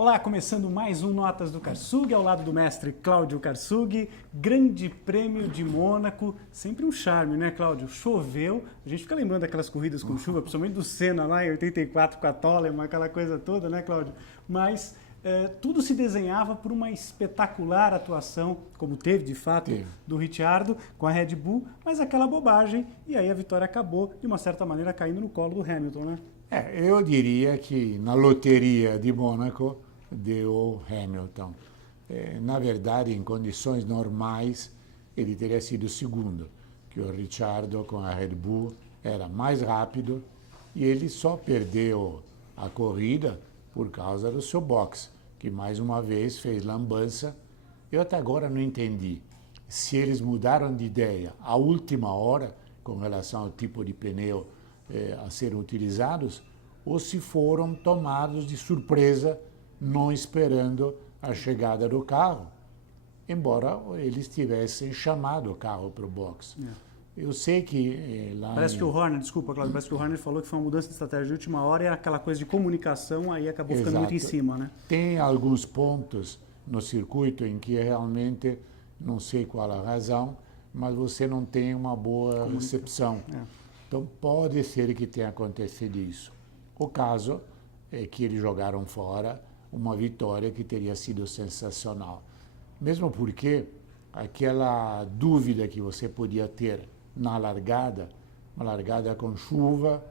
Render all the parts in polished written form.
Olá, começando mais um Notas do Karsug, ao lado do mestre Cláudio Karsug, Grande Prêmio de Mônaco, sempre um charme, né, Cláudio? Choveu, a gente fica lembrando daquelas corridas com chuva, principalmente do Senna lá em 84 com a Toleman, aquela coisa toda, né, Cláudio? Mas tudo se desenhava por uma espetacular atuação, como teve de fato do Ricciardo com a Red Bull, mas aquela bobagem, e aí a vitória acabou, de uma certa maneira, caindo no colo do Hamilton, né? Eu diria que na loteria de Mônaco deu Hamilton. Na verdade, em condições normais, ele teria sido segundo, que o Ricciardo com a Red Bull era mais rápido e ele só perdeu a corrida por causa do seu boxe, que mais uma vez fez lambança. Eu até agora não entendi se eles mudaram de ideia à última hora com relação ao tipo de pneu a serem utilizados, ou se foram tomados de surpresa, não esperando a chegada do carro, embora eles tivessem chamado o carro para o box. Eu sei que lá Parece que o Horner, desculpa, Cláudio, parece que o Horner falou que foi uma mudança de estratégia de última hora e aquela coisa de comunicação aí acabou ficando muito em cima, né? Tem alguns pontos no circuito em que realmente, não sei qual a razão, mas você não tem uma boa recepção. Então pode ser que tenha acontecido isso. O caso é que eles jogaram fora uma vitória que teria sido sensacional. Mesmo porque aquela dúvida que você podia ter na largada, uma largada com chuva,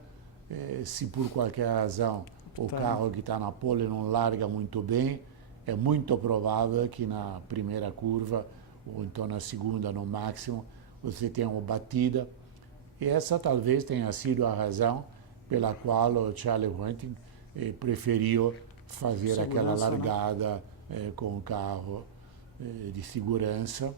se por qualquer razão o carro que está na pole não larga muito bem, é muito provável que na primeira curva, ou então na segunda no máximo, você tenha uma batida. E essa talvez tenha sido a razão pela qual o Charles Leclerc preferiu fazer aquela largada com o carro de segurança,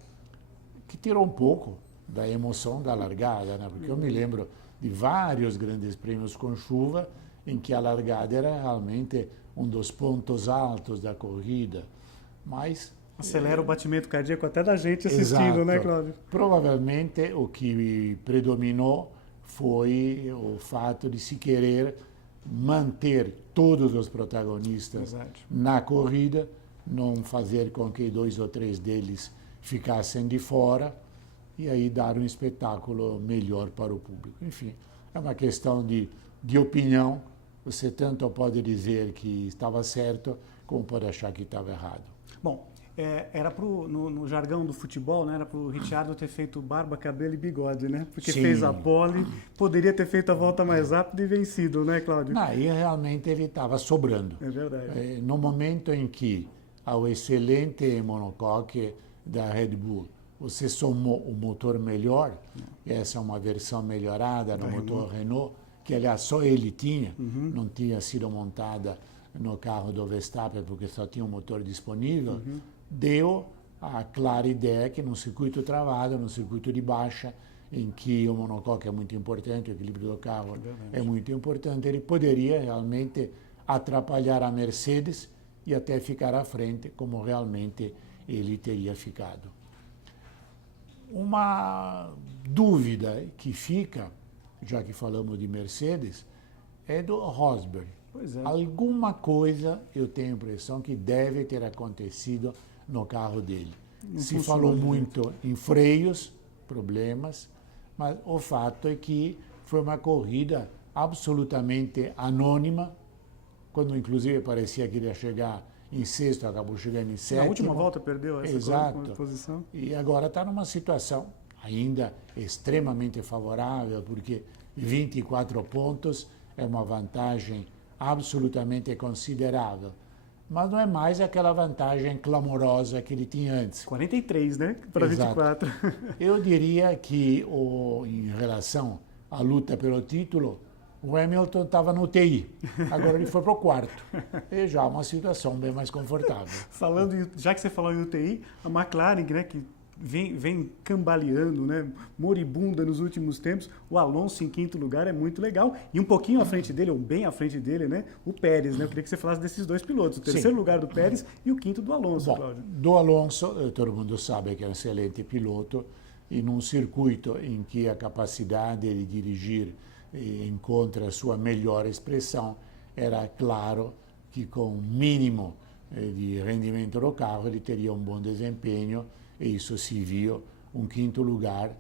que tirou um pouco da emoção da largada, né? Porque eu me lembro de vários grandes prêmios com chuva em que a largada era realmente um dos pontos altos da corrida, mas acelera o batimento cardíaco até da gente assistindo, exato, né, Cláudio? Provavelmente o que predominou foi o fato de se querer manter todos os protagonistas na corrida, não fazer com que 2 ou 3 deles ficassem de fora e aí dar um espetáculo melhor para o público. Enfim, é uma questão de opinião. Você tanto pode dizer que estava certo, como pode achar que estava errado. Bom, era no jargão do futebol, né? Era para o Ricciardo ter feito barba, cabelo e bigode, né? Porque fez a pole, poderia ter feito a volta mais rápida e vencido, né, Cláudio? Aí realmente ele estava sobrando. É verdade. No momento em que ao excelente monocoque da Red Bull você somou o motor melhor, essa é uma versão melhorada no motor Renault, que aliás só ele tinha, não tinha sido montada no carro do Verstappen porque só tinha um motor disponível, deu a clara ideia que num circuito travado, num circuito de baixa, em que o monocoque é muito importante, o equilíbrio do carro é muito importante, ele poderia realmente atrapalhar a Mercedes e até ficar à frente, como realmente ele teria ficado. Uma dúvida que fica, já que falamos de Mercedes, é do Rosberg. Alguma coisa eu tenho a impressão que deve ter acontecido no carro dele. Se falou muito em freios, problemas, mas o fato é que foi uma corrida absolutamente anônima, quando inclusive parecia que ele ia chegar em sexto, acabou chegando em sétimo. Na última volta perdeu essa posição. E agora está numa situação ainda extremamente favorável, porque 24 pontos é uma vantagem absolutamente considerável. Mas não é mais aquela vantagem clamorosa que ele tinha antes. 43, né? Para 24. Eu diria que, em relação à luta pelo título, o Hamilton estava no UTI. Agora ele foi para o quarto. E já uma situação bem mais confortável. Já que você falou em UTI, a McLaren, né, que vem cambaleando, né, moribunda nos últimos tempos. O Alonso em quinto lugar é muito legal. E um pouquinho à frente dele, ou bem à frente dele, né, o Pérez. Né? Eu queria que você falasse desses dois pilotos. O terceiro lugar do Pérez e o quinto do Alonso, Bom, Cláudio. Do Alonso, todo mundo sabe que é um excelente piloto. E num circuito em que a capacidade de dirigir encontra a sua melhor expressão, era claro que com o mínimo di rendimento do carro, ele teria um bom desempenho, e isso se viu um quinto lugar,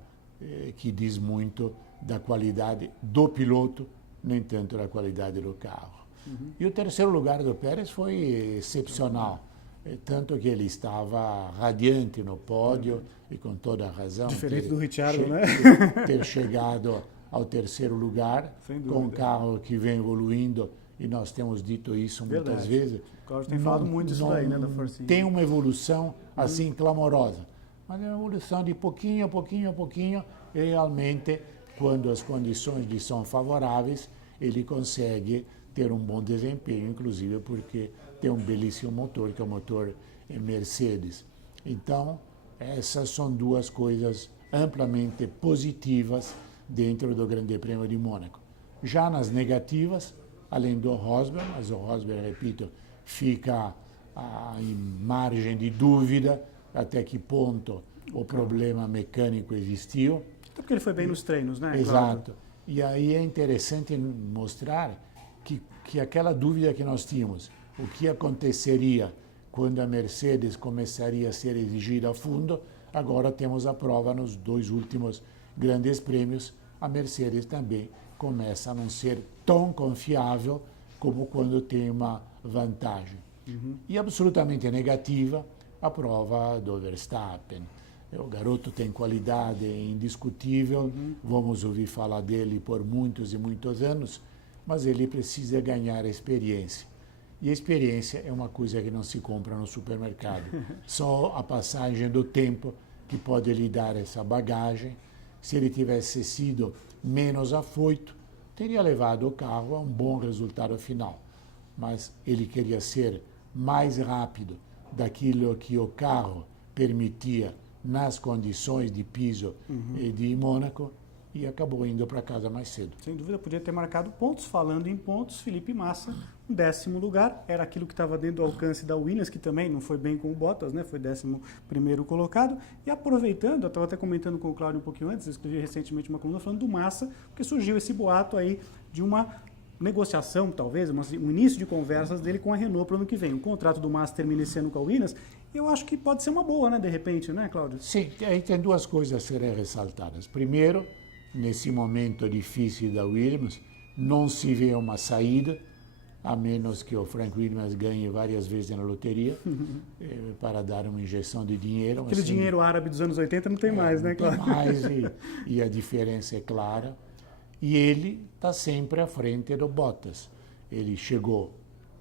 que diz muito da qualidade do piloto, nem tanto da qualidade do carro. E o terceiro lugar do Pérez foi excepcional, tanto que ele estava radiante no pódio, e com toda a razão. Diferente do Ricciardo, né? Ter chegado ao terceiro lugar, com um carro que vem evoluindo, e nós temos dito isso muitas vezes. O Cláudio tem falado muito isso daí, né, da Force India. Tem uma evolução assim clamorosa, mas é uma evolução de pouquinho a pouquinho a pouquinho, e realmente, quando as condições lhe são favoráveis, ele consegue ter um bom desempenho, inclusive porque tem um belíssimo motor, que é o motor Mercedes. Então, essas são duas coisas amplamente positivas dentro do Grande Prêmio de Mônaco. Já nas negativas, além do Rosberg, mas o Rosberg, repito, fica em margem de dúvida até que ponto o problema mecânico existiu. Até porque ele foi bem nos treinos, né? Exato. E aí é interessante mostrar que aquela dúvida que nós tínhamos, o que aconteceria quando a Mercedes começaria a ser exigida a fundo, agora temos a prova nos dois últimos grandes prêmios. A Mercedes também começa a não ser tão confiável como quando tem uma vantagem. E absolutamente negativa, a prova do Verstappen. O garoto tem qualidade indiscutível, vamos ouvir falar dele por muitos e muitos anos, mas ele precisa ganhar experiência. E a experiência é uma coisa que não se compra no supermercado. Só a passagem do tempo que pode lhe dar essa bagagem. Se ele tivesse sido menos afoito, teria levado o carro a um bom resultado final. Mas ele queria ser mais rápido daquilo que o carro permitia nas condições de piso e de Mônaco, e acabou indo para casa mais cedo. Sem dúvida, podia ter marcado pontos. Falando em pontos, Felipe Massa, 10º lugar, era aquilo que estava dentro do alcance da Williams, que também não foi bem com o Bottas, né? Foi 11º colocado. E aproveitando, eu estava até comentando com o Cláudio um pouquinho antes, eu escrevi recentemente uma coluna falando do Massa, porque surgiu esse boato aí de uma negociação, talvez, um início de conversas dele com a Renault para o ano que vem. O contrato do Massa termina esse ano com a Williams, eu acho que pode ser uma boa, né, de repente, né, Cláudio? Sim, aí tem duas coisas a serem ressaltadas. Primeiro, nesse momento difícil da Williams, não se vê uma saída, a menos que o Frank Williams ganhe várias vezes na loteria, para dar uma injeção de dinheiro. Aquele assim, dinheiro árabe dos anos 80 não tem mais, né, Cláudio? Não tem mais, e a diferença é clara. E ele está sempre à frente do Bottas. Ele chegou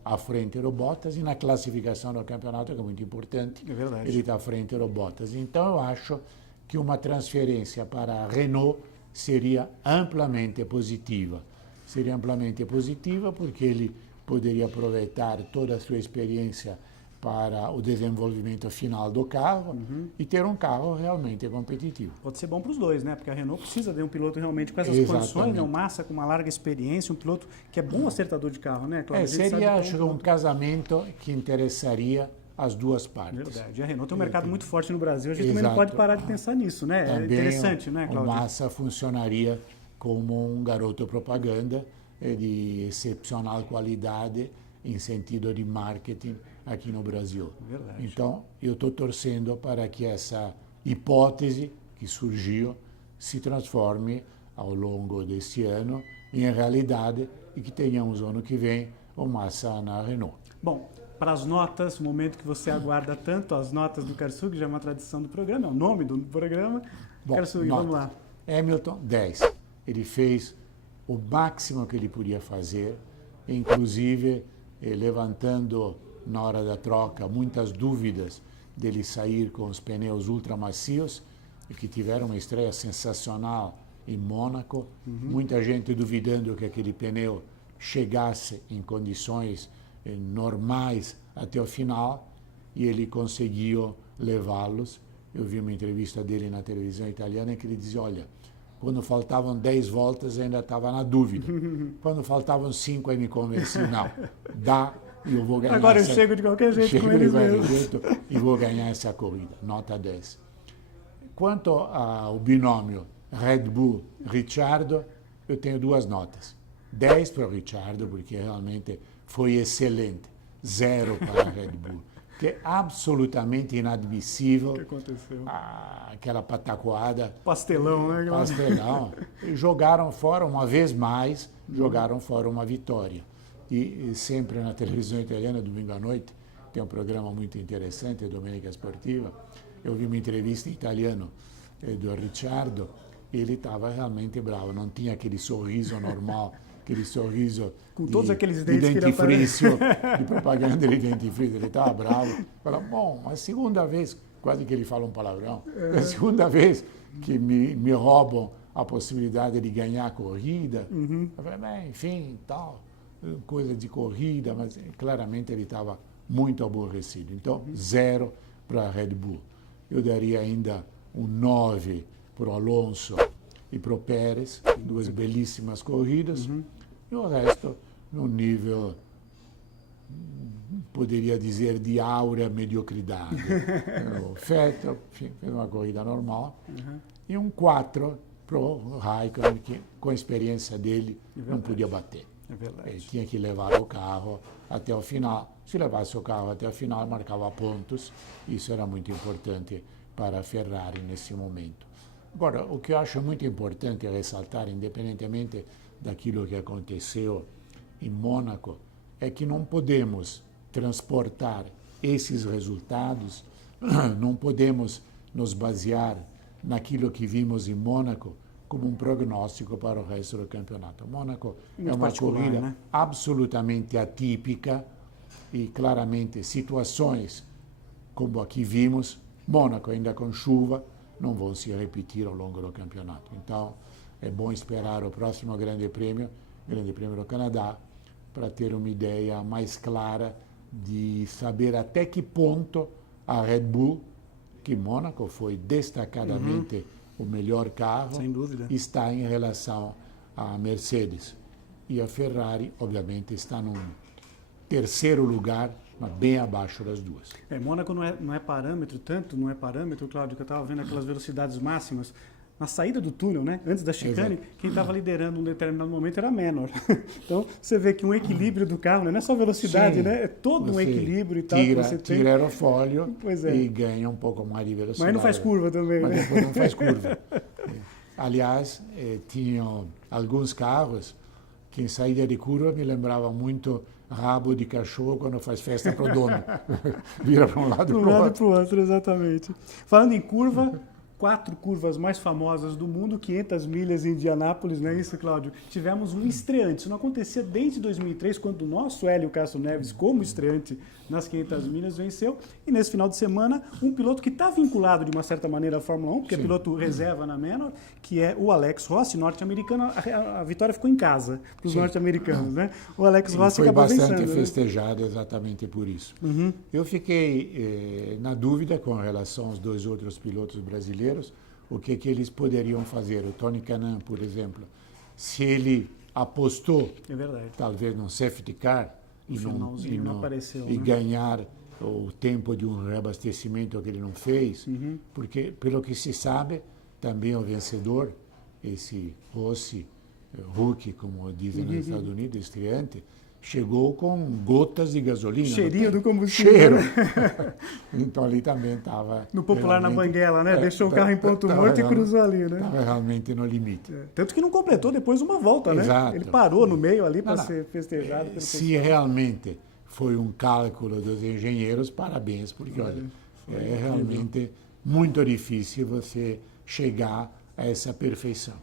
à frente do Bottas, e na classificação do campeonato, que é muito importante, ele está à frente do Bottas. Então eu acho que uma transferência para a Renault seria amplamente positiva. Seria amplamente positiva porque ele poderia aproveitar toda a sua experiência para o desenvolvimento final do carro e ter um carro realmente competitivo. Pode ser bom para os dois, né? Porque a Renault precisa de um piloto realmente com essas condições, né? Um Massa com uma larga experiência, um piloto que é bom acertador de carro, né, Cláudio? Seria, acho, um casamento que interessaria as duas partes. Verdade. E a Renault tem um mercado muito forte no Brasil, a gente também não pode parar de pensar nisso, né? Também é interessante, né, Cláudio? O Massa funcionaria como um garoto propaganda de excepcional qualidade em sentido de marketing aqui no Brasil. Verdade. Então, eu estou torcendo para que essa hipótese que surgiu se transforme ao longo deste ano em realidade e que tenhamos ano que vem o Massa na Renault. Bom, para as notas, o momento que você aguarda tanto, as notas do Karsug, já é uma tradição do programa, é o nome do programa. Bom, Karsug, vamos lá. Hamilton, 10. Ele fez o máximo que ele podia fazer, inclusive levantando na hora da troca muitas dúvidas dele sair com os pneus ultramacios, que tiveram uma estreia sensacional em Mônaco. Muita gente duvidando que aquele pneu chegasse em condições normais até o final, e ele conseguiu levá-los. Eu vi uma entrevista dele na televisão italiana em que ele dizia, olha, quando faltavam 10 voltas ainda estava na dúvida. Quando faltavam 5 aí me convenci, não, dá e eu vou ganhar. Agora eu chego de qualquer jeito com eles mesmo. E vou ganhar essa corrida, nota 10. Quanto ao binômio Red Bull-Ricciardo, eu tenho duas notas. 10 para o Ricciardo, porque realmente foi excelente. 0 para a Red Bull. Que é absolutamente inadmissível. O que aconteceu? Aquela pataquada. Pastelão, né? Pastelão. E jogaram fora, uma vez mais, jogaram fora uma vitória. E sempre na televisão italiana, domingo à noite, tem um programa muito interessante, Domenica Sportiva. Eu vi uma entrevista em italiano do Ricciardo, e ele estava realmente bravo, não tinha aquele sorriso normal, aquele sorriso com de, todos aqueles de dentes dentifrício, de propaganda de dentifrício. Ele estava bravo. Falava, bom, a segunda vez, quase que ele fala um palavrão, a segunda vez que me roubam a possibilidade de ganhar a corrida. Eu falei, bem, enfim, tal, coisa de corrida, mas claramente ele estava muito aborrecido. Então, 0 para a Red Bull. Eu daria ainda um 9 para o Alonso e para o Pérez, duas belíssimas corridas, e o resto no nível, poderia dizer, de áurea mediocridade. O Vettel, enfim, fez uma corrida normal, e um 4 para o Raikkonen, que com a experiência dele não podia bater. É verdade. Ele tinha que levar o carro até o final. Se levasse o carro até o final, marcava pontos. Isso era muito importante para a Ferrari nesse momento. Agora, o que eu acho muito importante ressaltar, independentemente daquilo que aconteceu em Mônaco, é que não podemos transportar esses resultados, não podemos nos basear naquilo que vimos em Mônaco como um prognóstico para o resto do campeonato. Mônaco é uma corrida, né, absolutamente atípica e claramente situações como aqui vimos, Mônaco ainda com chuva, não vão se repetir ao longo do campeonato. Então, é bom esperar o próximo Grande Prêmio do Canadá, para ter uma ideia mais clara de saber até que ponto a Red Bull, que Mônaco foi destacadamente o melhor carro, sem dúvida, está em relação à Mercedes. E a Ferrari, obviamente, está num terceiro lugar, mas bem abaixo das duas. Mônaco não é parâmetro, Cláudio, que eu estava vendo aquelas velocidades máximas. Na saída do túnel, né, antes da chicane, quem estava liderando em um determinado momento era Manor. Então, você vê que um equilíbrio do carro, não é só velocidade, sim, né? É todo um equilíbrio e tal. Tira aerofólio e ganha um pouco mais de velocidade. Mas não faz curva também, mas né? depois não faz curva. Aliás, tinham alguns carros que em saída de curva me lembravam muito rabo de cachorro quando faz festa para o dono. Vira para um lado e para o outro. De um lado para o outro, exatamente. Falando em curva, 4 curvas mais famosas do mundo, 500 milhas em Indianápolis, não é isso, Cláudio? Tivemos um estreante. Isso não acontecia desde 2003, quando o nosso Hélio Castro Neves, como estreante nas 500 milhas, venceu. E nesse final de semana, um piloto que está vinculado de uma certa maneira à Fórmula 1, porque é piloto reserva na Manor, que é o Alex Rossi, norte-americano. A vitória ficou em casa para os norte-americanos, né? O Alex Rossi acabou vencendo. Foi bastante festejado exatamente por isso. Eu fiquei na dúvida com relação aos dois outros pilotos brasileiros, o que eles poderiam fazer. O Tony Kanaan, por exemplo, se ele apostou, talvez num safety car, e ganhar o tempo de um reabastecimento que ele não fez, porque, pelo que se sabe, também o vencedor, esse Rossi, Hulk, como dizem nos Estados Unidos, estreante, chegou com gotas de gasolina. Cheirinho do combustível. Cheiro. Então ali também estava... No popular, na banguela, né? Deixou o carro em ponto morto e cruzou ali, né? Estava realmente no limite. Tanto que não completou depois uma volta, né? Exato. Ele parou no meio ali para ser festejado. Se realmente foi um cálculo dos engenheiros, parabéns, porque, olha, é realmente muito difícil você chegar a essa perfeição.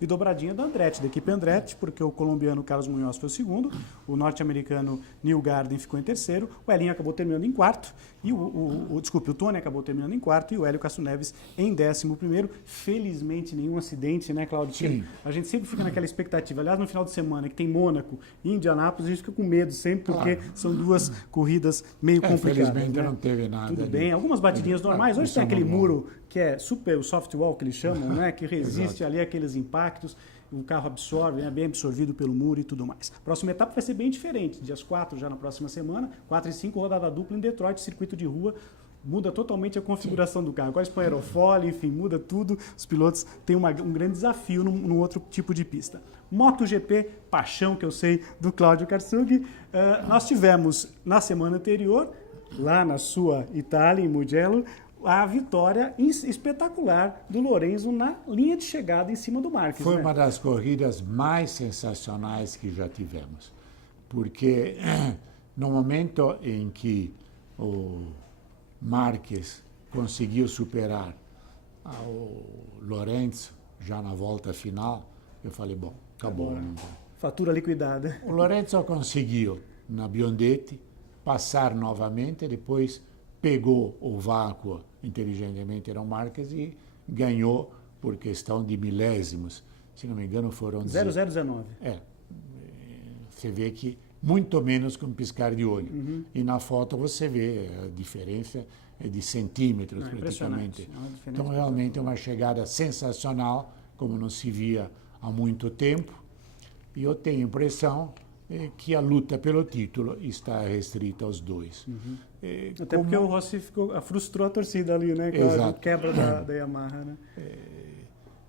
E dobradinha da Andretti, da equipe Andretti, porque o colombiano Carlos Munhoz foi o segundo, o norte-americano Neil Garden ficou em terceiro, o Elinho acabou terminando em quarto, e o Tony acabou terminando em quarto, e o Hélio Castro Neves em 11º. Felizmente, nenhum acidente, né, Cláudio? Sim. A gente sempre fica naquela expectativa. Aliás, no final de semana, que tem Mônaco e Indianápolis, a gente fica com medo sempre, porque são duas corridas meio complicadas. Felizmente, né? não teve nada. Tudo bem, algumas batidinhas normais. Hoje tem aquele muro que é super, o soft wall que eles chamam, né? Que resiste ali àqueles impactos, o carro absorve, é bem absorvido pelo muro e tudo mais. A próxima etapa vai ser bem diferente, dias 4 já na próxima semana, 4 e 5, rodada dupla em Detroit, circuito de rua, muda totalmente a configuração do carro. Agora eles põem aerofólio, enfim, muda tudo. Os pilotos têm um grande desafio num outro tipo de pista. MotoGP, paixão que eu sei do Cláudio Karsug. Nós tivemos na semana anterior, lá na sua Itália, em Mugello, a vitória espetacular do Lorenzo na linha de chegada em cima do Marques. Foi uma das corridas mais sensacionais que já tivemos, porque no momento em que o Marques conseguiu superar o Lorenzo já na volta final, eu falei, bom, acabou. Fatura liquidada. O Lorenzo conseguiu, na Biondetti, passar novamente, depois pegou o vácuo inteligentemente no Marques e ganhou por questão de milésimos. Se não me engano, foram 0019. Você vê que muito menos com piscar de olho. E na foto você vê a diferença é de centímetros, praticamente. Então, realmente é uma chegada sensacional, como não se via há muito tempo. E eu tenho a impressão que a luta pelo título está restrita aos dois. Até porque o Rossi frustrou a torcida ali, né? Com a quebra da Yamaha, né?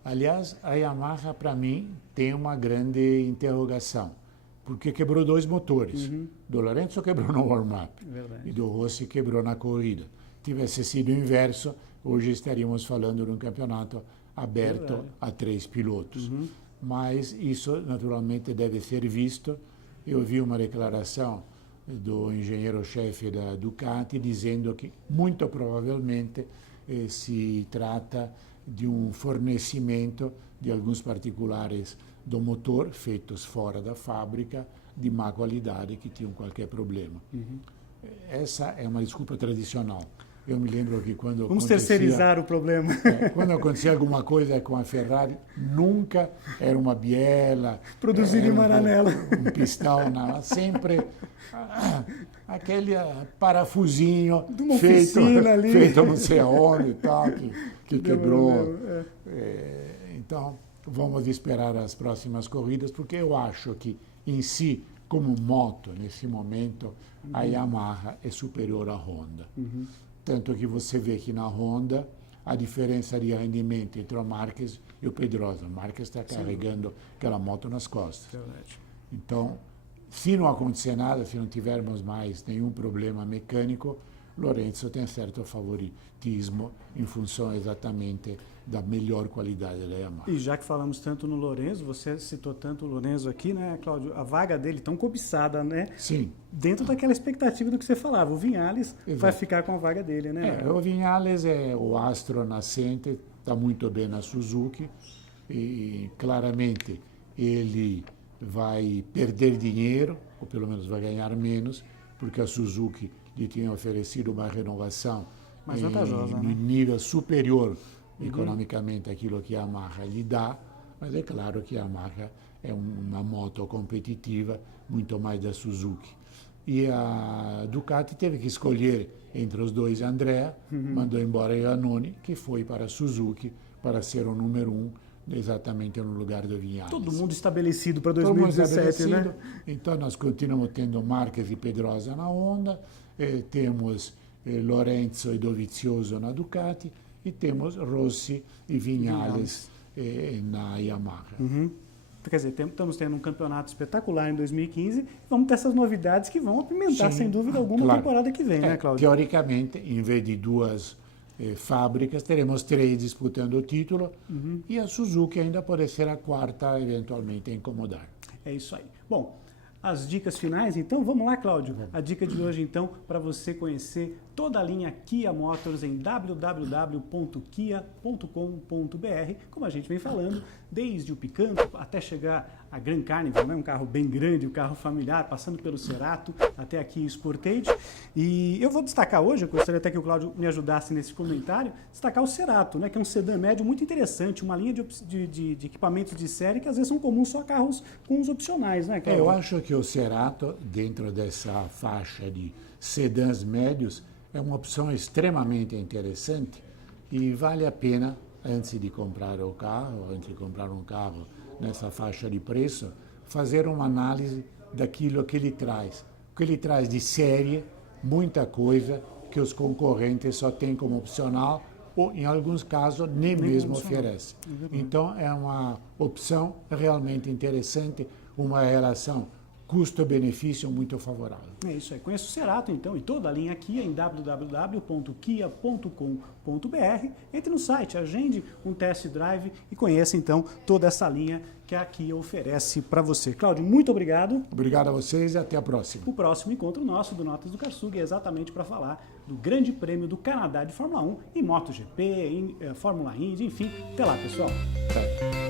Aliás, a Yamaha, para mim, tem uma grande interrogação, porque quebrou dois motores. Do Lorenzo quebrou no warm-up e do Rossi quebrou na corrida. Tivesse sido o inverso, hoje estaríamos falando de um campeonato aberto a 3 pilotos. Mas isso, naturalmente, deve ser visto. Eu vi uma declaração do engenheiro-chefe da Ducati dizendo que, muito provavelmente, se trata de um fornecimento de alguns particulares do motor, feitos fora da fábrica, de má qualidade, que tinham qualquer problema. Essa é uma desculpa tradicional. Eu me lembro que quando Vamos terceirizar o problema. Quando acontecia alguma coisa com a Ferrari, nunca era uma biela. Produzida em Maranello. Um pistão, sempre aquele parafusinho feito não sei aonde e tal, que quebrou. Então, vamos esperar as próximas corridas, porque eu acho que, em si, como moto, nesse momento, a Yamaha é superior à Honda. Tanto que você vê que na Honda a diferença de rendimento entre o Marques e o Pedrosa. O Marques está carregando aquela moto nas costas. Então, se não acontecer nada, se não tivermos mais nenhum problema mecânico, Lorenzo tem certo favoritismo em função exatamente da melhor qualidade da Yamaha. E já que falamos tanto no Lorenzo, você citou tanto o Lorenzo aqui, né, Cláudio? A vaga dele tão cobiçada, né? Sim. Dentro daquela expectativa do que você falava, o Vinhales vai ficar com a vaga dele, né? O Vinhales é o astro nascente, está muito bem na Suzuki e claramente ele vai perder dinheiro, ou pelo menos vai ganhar menos, porque a Suzuki lhe tinha oferecido uma renovação mais vantajosa, em nível superior economicamente aquilo que a Yamaha lhe dá, mas é claro que a Yamaha é uma moto competitiva, muito mais da Suzuki. E a Ducati teve que escolher entre os dois Andrea, mandou embora Iannone, que foi para a Suzuki para ser o número 1, exatamente no lugar do Vinhales. Todo mundo estabelecido para 2017, né? Então nós continuamos tendo Marques e Pedrosa na Honda, temos Lorenzo e Dovizioso na Ducati, e temos Rossi e Vinhales na Yamaha. Quer dizer, estamos tendo um campeonato espetacular em 2015, vamos ter essas novidades que vão apimentar, sem dúvida alguma, a temporada que vem, né, Cláudio? Teoricamente, em vez de 2 fábricas, teremos 3 disputando o título, e a Suzuki ainda pode ser a 4ª, eventualmente, a incomodar. É isso aí. Bom, as dicas finais, então, vamos lá, Cláudio. A dica de hoje, então, para você conhecer toda a linha Kia Motors em www.kia.com.br, como a gente vem falando, desde o Picanto até chegar a Grand Carnival, né? Um carro bem grande, um carro familiar, passando pelo Cerato, até aqui o Sportage. E eu vou destacar hoje, eu gostaria até que o Cláudio me ajudasse nesse comentário, destacar o Cerato, né? Que é um sedã médio muito interessante, uma linha de equipamentos de série que às vezes são comuns só a carros com os opcionais, né, Cláudio? Eu acho que o Cerato, dentro dessa faixa de sedãs médios, é uma opção extremamente interessante e vale a pena, antes de comprar o carro, antes de comprar um carro nessa faixa de preço, fazer uma análise daquilo que ele traz. O que ele traz de série, muita coisa que os concorrentes só têm como opcional ou, em alguns casos, nem mesmo oferece. Então, é uma opção realmente interessante, uma relação custo-benefício muito favorável. É isso aí. Conheça o Cerato, então, e toda a linha Kia em www.kia.com.br. Entre no site, agende um test drive e conheça, então, toda essa linha que a Kia oferece para você. Cláudio, muito obrigado. Obrigado a vocês e até a próxima. O próximo encontro nosso do Notas do Karsug é exatamente para falar do Grande Prêmio do Canadá de Fórmula 1 e MotoGP, em Fórmula Indy, enfim. Até lá, pessoal. Até.